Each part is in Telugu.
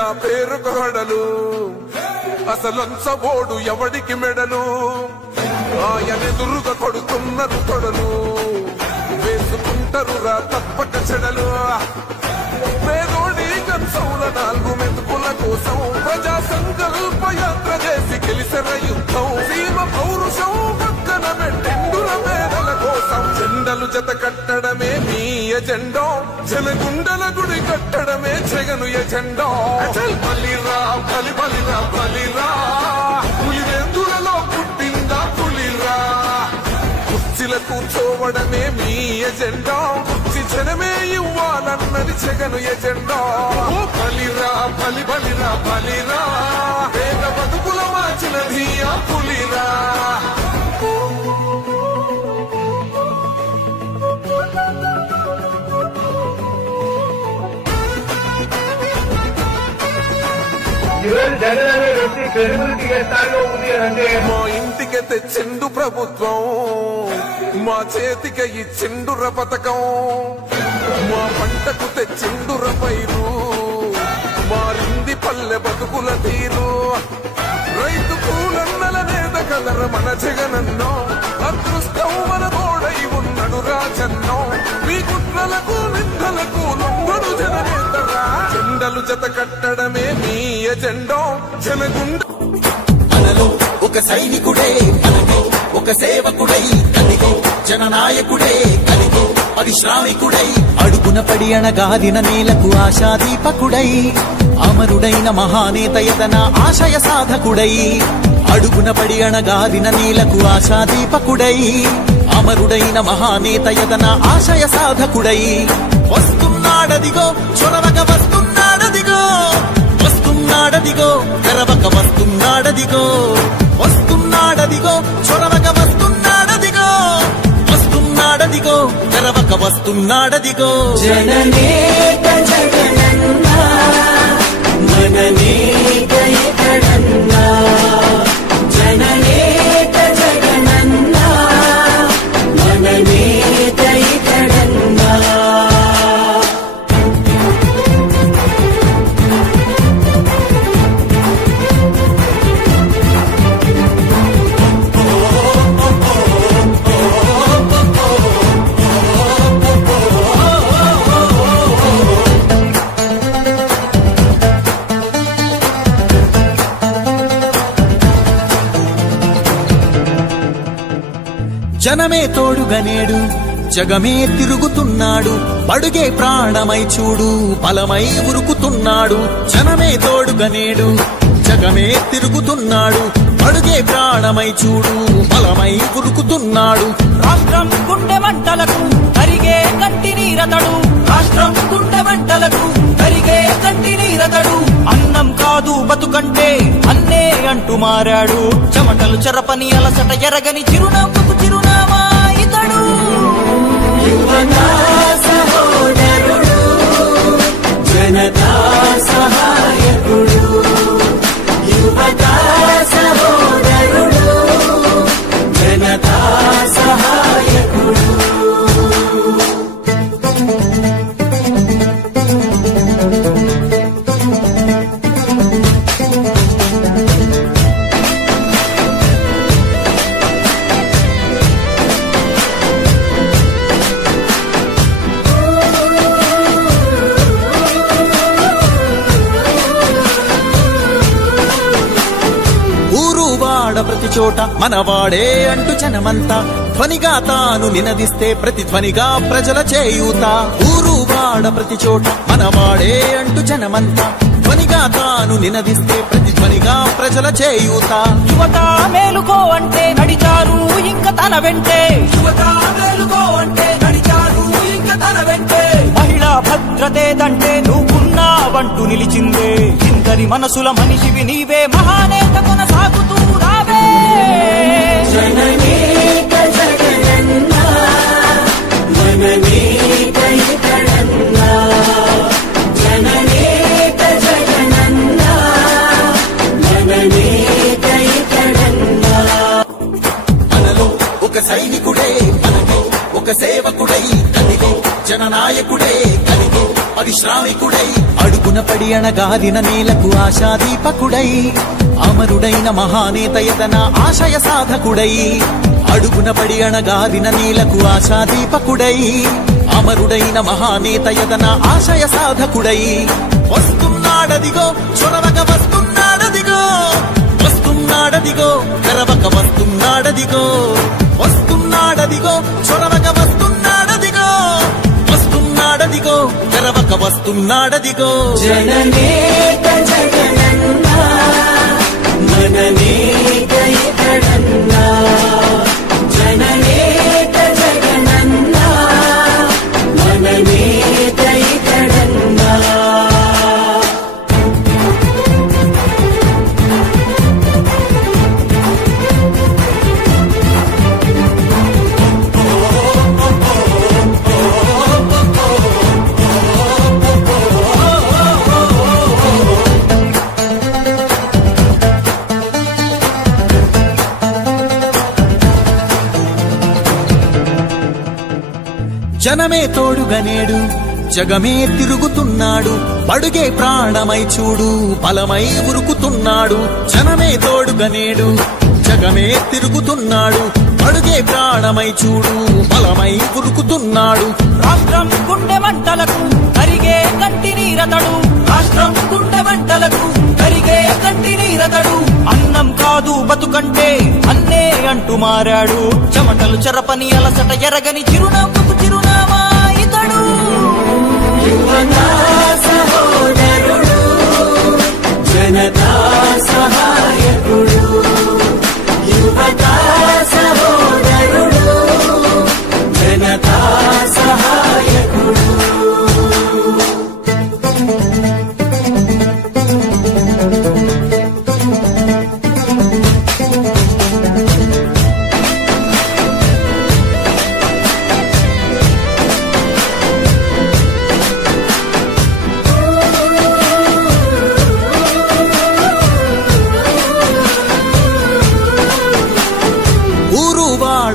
జగనయ్య పేరుకు హడలు అసలంచబోడు ఎవడికి మెడలు ఆయనెదురుగా కొడుతున్నారు తొడలు వేసుకుంటారు రా తప్పక చెడలు పేదోడి కంచౌల 4 మెతుకుల కోసం ప్రజా సంకల్ప యాత్ర చేసి గెలిసిన యుద్ధం సీమ పౌరుషం పక్కన పెట్టిండుల పేదల కోసం జెండలు జత కట్టడమే మీ ఎజెండా జనగుండల గుడి కట్టడమే జగను ఎజెండా బలిరా బలి బలిరా బలిరా పులివెందులలో పుట్టిందా పులిరా కుర్చీల కూర్చోవడమే మీ ఎజెండా కుర్చీ జనమే ఇవ్వాలన్నది జగను ఎజెండా బలిరా బలి బలిరా బలిరా పేద బతుకుల మార్చినది ఆ పులిరా మా ఇంటికి తెచ్చిండు ప్రభుత్వం మా చేతికి ఇచ్చిండుర పథకం మా పంటకు తెచ్చిండుర పైరు మారింది పల్లె బతుకుల తీరు రైతు కూలన్నల నేత కదర మన జగనన్నో అదృష్టం మన తోడై ఉన్నడు రాజన్నో మీ కుట్రలకు నిందలకు లొంగడు జననేతరా జెండలు జత కట్టడమే మీ ఎజెండా జనగుండ మనలో ఒక సైనికుడే మనకి ఒక సేవకుడై కలిగో జననాయకుడే కలిగో పరిశ్రామికుడై అడుగున పడి అణగాదిన నేలకు ఆశాదీపకుడై అమరుడైన మహానేత యతన ఆశయ సాధకుడై అడుగున పడి అణగాదిన నేలకు ఆశాదీపకుడై అమరుడైన మహానేత యతన ఆశయ సాధకుడై వస్తున్నాడదిగో చొరవక వస్తున్నాడదిగో వస్తున్నాడదిగో తెరవక వస్తున్నాడదిగో వస్తున్నాడదిగో చొరవక వస్తున్నాడదిగో వస్తున్నాడదిగో తెరవక వస్తున్నాడదిగో జననేత జగనన్న మననేత ఇతడన్న జననేత జగనన్న మననేత ఇతడన్న జనమే తోడుగనేడు జగమే తిరుగుతున్నాడు బడుగే ప్రాణమై చూడు బలమై ఉరుకుతున్నాడు జనమే తోడుగనేడు జగమే తిరుగుతున్నాడు బడుగే ప్రాణమై చూడు బలమై ఉరుకుతున్నాడు రాష్ట్రం గుండె మంటలకు కరిగే కంటి నీరతడు రాష్ట్రం గుండె మంటలకు కరిగే కంటి నీరతడు అన్నం కాదు బతుకంటే అన్నే అంటూ మారాడు చెమటలు చెరపని అలసట ఎరగని చిరునవ్వుకు చిరునామా ఇతడు యువతా సహోదరుడు జనతా సహాయకుడు యువతా సహోదరుడు జనతా సహాయకుడు ప్రతి చోట మనవాడే అంటూ జనమంతా ధ్వనిగా తాను నినదిస్తే ప్రతిధ్వనిగా ప్రజల చేయూత ఊరు వాడ ప్రతి చోట మనవాడే అంటూ జనమంతా ధ్వనిగా తాను నినదిస్తే ప్రతిధ్వనిగా ప్రజల చేయూత యువత మేలుకో అంటే నడిచారు ఇంకా తన వెంటే యువత మేలుకో అంటే నడిచారు ఇంకా తన వెంటే మహిళా భద్రతేదంటే నువ్వున్నావంటూ నిలిచిందే ఇందరి మనసుల మనిషివి నీవే మహానేత కొనసాగుతూ రావే జననేత జగనన్న మననేత ఇతడన్న జననేత జగనన్న మననేత ఇతడన్న మనలో ఒక సైనికుడే మనకి ఒక సేవకుడై కలిగో జననాయకుడే కలిగో అది శ్రామికుడై అడుగున పడి అణగారిన నేలకు ఆశాదీపకుడై అమరుడైన మహానేత యతన ఆశయ సాధకుడై అడుగున పడి అణగారిన నేలకు ఆశాదీపకుడై అమరుడైన మహానేత యతన ఆశయ సాధకుడై వస్తున్నాడదిగో చొరవక వస్తున్నాడదిగో వస్తున్నాడదిగో తెరవక వస్తున్నాడదిగో వస్తున్నాడదిగో చొరవక వస్తున్నాడదిగో వస్తున్నాడదిగో తెరవక వస్తున్నాడదిగో జననేత జగనన్నా మననేత ఇతడన్నా జననేత జగనన్నా మననేత ఇతడన్నా జనమే తోడుగా నేడు జగమే తిరుగుతున్నాడు బడుగే ప్రాణమై చూడు బలమై ఉరుకుతున్నాడు జనమే తోడుగా నేడు జగమే తిరుగుతున్నాడు బడుగే ప్రాణమై చూడు బలమై ఉరుకుతున్నాడు రాష్ట్రం గుండె మంటలకు కరిగే కంటి నీరతడు రాష్ట్రం గుండె మంటలకు కరిగే కంటి నీరతడు అన్నం కాదు బతుకంటే అన్నే అంటూ మారాడు చెమటలు చెరపని అలసట ఎరగని చిరునవ్వుకు చిరునామా ఇతడు యువతా సహోదరుడు జనతా సహాయకుడు యువతా సహోదరుడు జనతా సహాయకుడు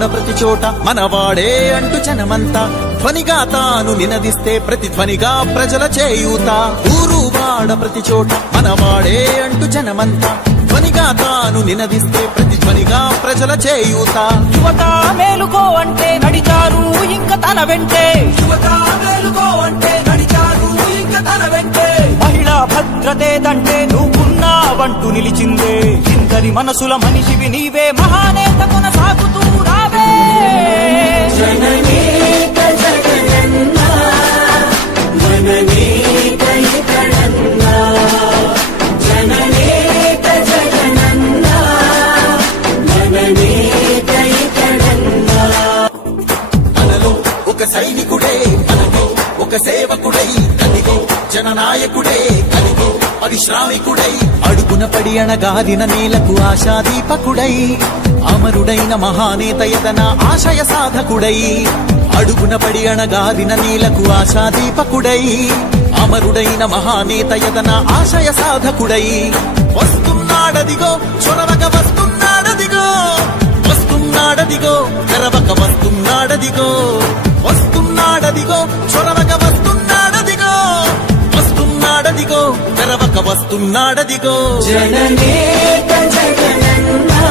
ప్రతి చోట మనవాడే అంటూ జనమంతా ధ్వనిగా తాను నినదిస్తే ప్రతిధ్వనిగా ప్రజల చేయూత ఊరు వాడ ప్రతి చోట మనవాడే అంటూ జనమంతా ధ్వనిగా తాను నినదిస్తే ప్రతిధ్వనిగా ప్రజల చేయూత యువత మేలుకో అంటే నడిచారు ఇంకా తన వెంటే యువత మేలుకో అంటే నడిచారు ఇంకా తన వెంటే మహిళా భద్రతేదంటే నువ్వున్నావంటూ నిలిచిందే ఇందరి మనసుల మనిషివి నీవే మహానేత కొనసాగుతూ రావే జననేత జగనన్నా మననేత ఇతడన్నా జననేత జగనన్నా మననేత ఇతడన్నా మనలో ఒక సైనికుడే మనలో ఒక సేవకుడై కదిగో జననాయకుడే కదిగో అది శ్రామికుడై అడుగున పడి అణగారిన నేలకు ఆశాదీపకుడై అమరుడైన మహానేత యతన ఆశయ సాధకుడై అడుగున పడి అణగారిన నేలకు ఆశాదీపకుడై అమరుడైన మహానేత యతన ఆశయ సాధకుడై వస్తున్నాడదిగో చొరవక వస్తున్నాడదిగో వస్తున్నాడదిగో తెరవక వస్తున్నాడదిగో వస్తున్నాడదిగో చొరవక వస్తున్నాడదిగో వస్తున్నాడదిగో తెరవక వస్తున్నాడదిగో జననేత జగనన్నా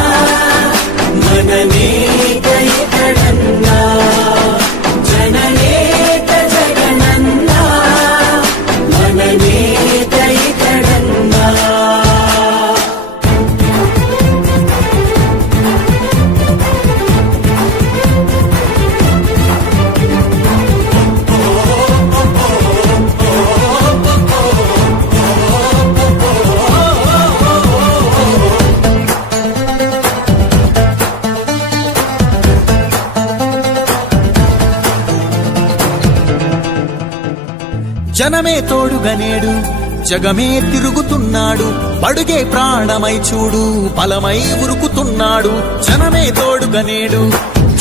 మననేత ఇతడన్నా జననేత జగనన్నా మననేత ఇతడన్నా జనమే తోడుగా నేడు జగమే తిరుగుతున్నాడు బడుగే ప్రాణమై చూడు బలమై ఉరుకుతున్నాడు జనమే తోడుగా నేడు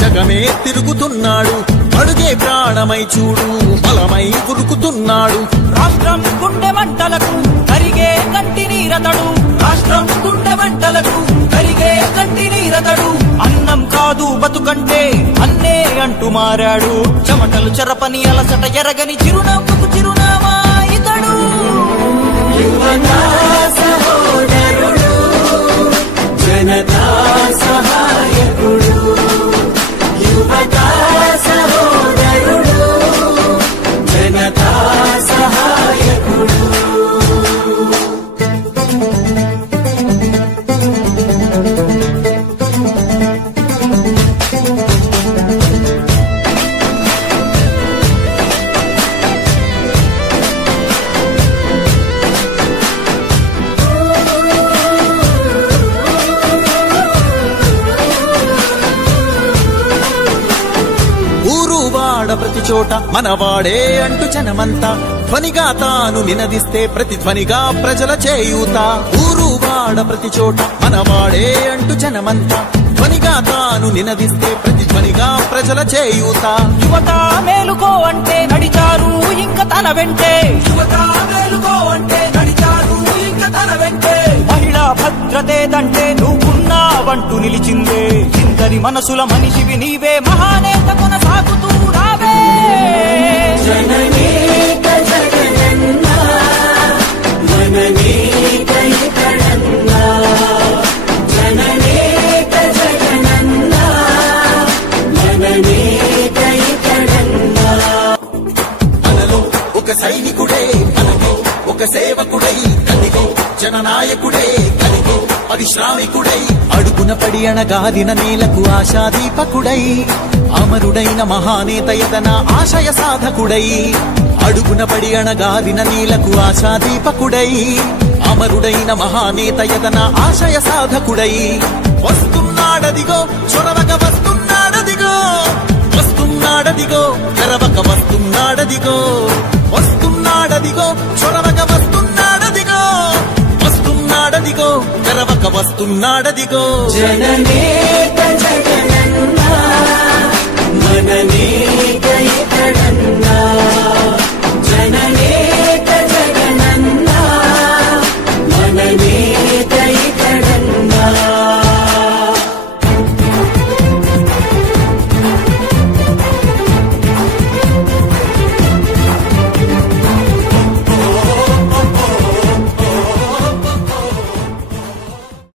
జగమే తిరుగుతున్నాడు బడుగే ప్రాణమై చూడు బలమై ఉరుకుతున్నాడు రాష్ట్రం గుండె మంటలకు కరిగే కంటి నీరతడు రాష్ట్రం గుండె మంటలకు కరిగే కంటి నీరతడు అన్నం కాదు బతుకంటే అన్నే అంటూ మారాడు చెమటలు చెరపని అలసట ఎరగని చిరునవ్వుకు చిరునామా యువతా సహోదరుడు జనతా సహాయకుడు యువతా సహోదరుడు జనతా సహాయకుడు ప్రతి చోట మనవాడే అంటూ జనమంతా ధ్వనిగా తాను నినదిస్తే ప్రతిధ్వనిగా ప్రజల చేయూత ఊరు వాడ ప్రతి చోట మనవాడే అంటూ జనమంతా ధ్వనిగా తాను నినదిస్తే ప్రతిధ్వనిగా ప్రజల చేయూత యువత మేలుకో అంటే నడిచారు ఇంకా తన వెంటే యువత మేలుకో అంటే నడిచారు ఇంకా తన వెంటే మహిళా భద్రతేదంటే నువ్వున్నావంటూ నిలిచిందే ఇందరి మనసుల మనిషివి నీవే మహానేత కొనసాగుతూ రావే జననేక జగనన్న మననేక ఇతడన్న జననేక జగనన్న మననేక ఇతడన్న మనలో ఒక సైనికుడే మనలో ఒక సేవకుడై కలిగో జననాయకుడే కలిగో పరిశ్రామికుడై అడుగున పడి అణగాదిన నేలకు ఆశాదీపకుడై అమరుడైన మహానేత యతన ఆశయ సాధకుడై అడుగున పడి అణగాదిన నేలకు ఆశాదీపకుడై అమరుడైన మహానేత యతన ఆశయ సాధకుడై వస్తున్నాడదిగో చొరవక వస్తున్నాడదిగో వస్తున్నాడదిగో తెరవక వస్తున్నాడదిగో వస్తున్నాడదిగో చొరవక వస్తున్నాడదిగో వస్తున్నాడదిగో తెరవక వస్తున్నాడదిగో జననే